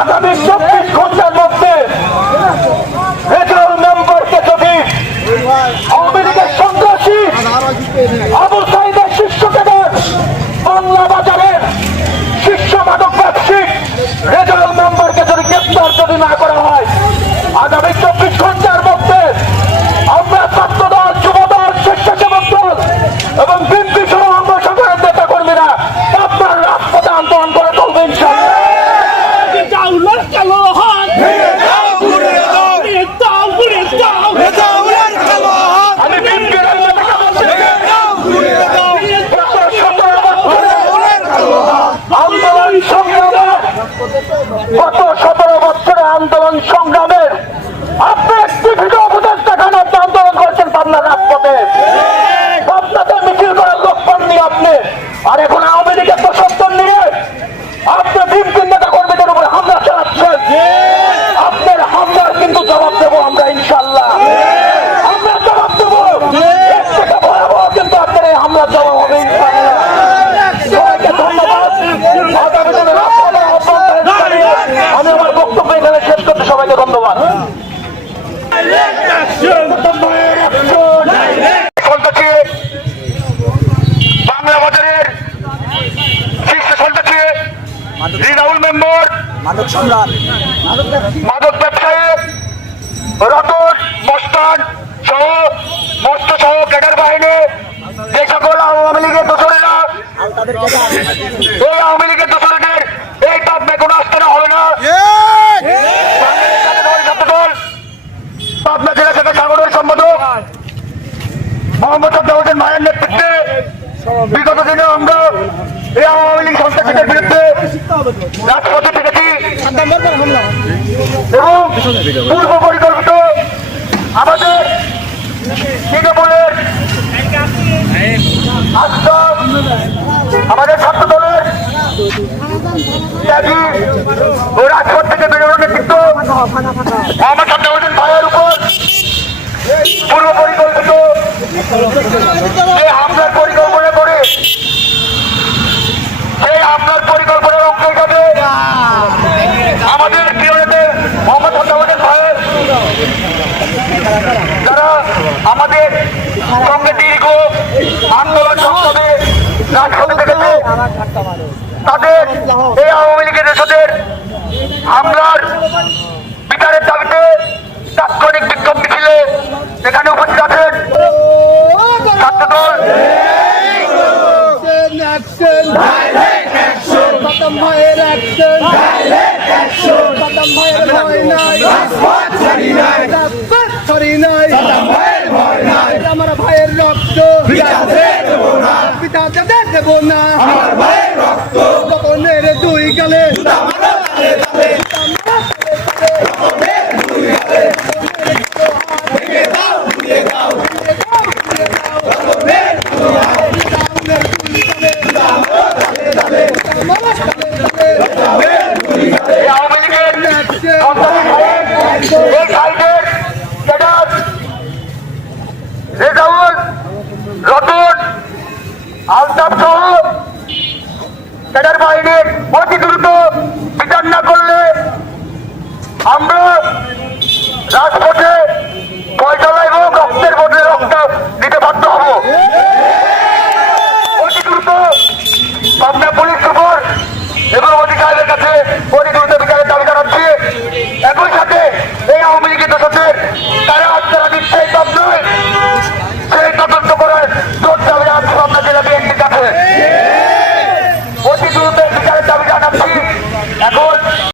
আগামী 24 ঘন্টার মধ্যে রেজাউল মেম্বারকে যদি আওয়ামী লীগের সন্ত্রাসী আবু সাইদের শীর্ষ ক্যাডার বাংলা বাজারের শীর্ষ মাদক ব্যবসায়িক রেজাউল মেম্বারকে যদি গ্রেপ্তার যদি না করা হয়, আগামী 24 ঘন্টার মধ্যে আমরা ছাত্রদল, যুবদল, স্বেচ্ছাসেবক দল এবং বিএনপি সহ আমরা সকলের নেতা কর্মীরা আপনার রাজপথে আন্দোলন করে তুলবে ইনশাআল্লাহ। আমি বিএনপির আন্দোলন সংগ্রামে গত 17 বছরের আন্দোলন সংগ্রামের আপনি একটি ভিডিও ফুটেজ দেখান, আপনি আন্দোলন করছেন পাবনার রাজপথে, পাবনাতে মিছিল করার লোক পাননি আপনি। আর এখন আওয়ামী লীগের প্রশাসন নিয়ে আপনি বিএনপির নেতা কর্মীদের উপরে হামলা চালাচ্ছেন। আপনার হামলার কিন্তু জবাব দেবো আমরা ইনশাল্লাহ, আমরা জবাব দেবো। এর থেকে ভয়াবহ কিন্তু আপনার এই হামলার জবাব হবে ইনশাল্লাহ। সবাইকে ধন্যবাদ। আগামী দিনে রাজপথে আহ্বান জানিয়ে আমি আমার বক্তব্য এখানে শেষ করতে সবাইকে ধন্যবাদ। বাংলা বাজারের শীর্ষ সন্ত্রাসী রেজাউল মেম্বার, মাদক ব্যবসায়ী রতন, মস্তান সহ মস্ত সহ ক্যাডার বাহিনী, যে সকল আওয়ামী লীগের দোসরেরা, এই আওয়ামী লীগের দোসরদের এই পাবনায় কোনো আস্থানা হবে না। পাবনা জেলা শাখা সাংগঠনিক সম্পাদক মোহাম্মদ আব্দুল মায়ের নেতৃত্বে বিগত দিনে আমরা এই আওয়ামী লীগ সন্ত্রাসীদের বিরুদ্ধে রাজপথে থেকেছি এবং পূর্ব পরিকল্পিত আমাদের তৃণমূলের আশ্রম, আমাদের ছাত্র দলের ত্যাগী ও রাজপথ থেকে বেরোনোর নেতৃত্ব মোহাম্মদ আব্দুল ভাইয়ের উপর পূর্ব পরিকল্পিত যে হামলার পরিকল্পনা করে সেই হামলার পরিকল্পনার অংশ হিসাবে আমাদের প্রিয় নেতা মোহাম্মদ আব্দুল ভাইয়ের যারা আমাদের সঙ্গে দীর্ঘ আন্দোলন সংগ্রামে রাজপথে থেকেছে, তাদের এই আওয়ামী লীগের নেতাদের হামলার বিচারের দাবিতে তাৎক্ষণিক বিক্ষোভ মিছিলে এখানে উপস্থিত আছেন ছাত্রদল, আমার ভাইয়ের রক্ত পিতা দেব না, যতনের দুই গালে রেজাউল, রতন, আলতাফ সহ ক্যাডার বাহিনীর অতি দ্রুত বিচার না করলে আমরা রাজপথে পয়সা এবং রক্তের বদলে রক্ত দিতে বাধ্য হব। অতি দ্রুত পাবনা পুলিশ সুপার এবং অধিকারীদের কাছে অতি দ্রুত বিচারের দাবি জানাচ্ছি। একই সাথে এই আওয়ামী লীগের দোষদের তারা আত্মারা দিচ্ছে পাবনায় সেই তদন্ত করার জোর দাবি জানাচ্ছি পাবনা জেলা বিএনপির কাছে। অতি দ্রুত বিচারের দাবি জানাচ্ছি। এখন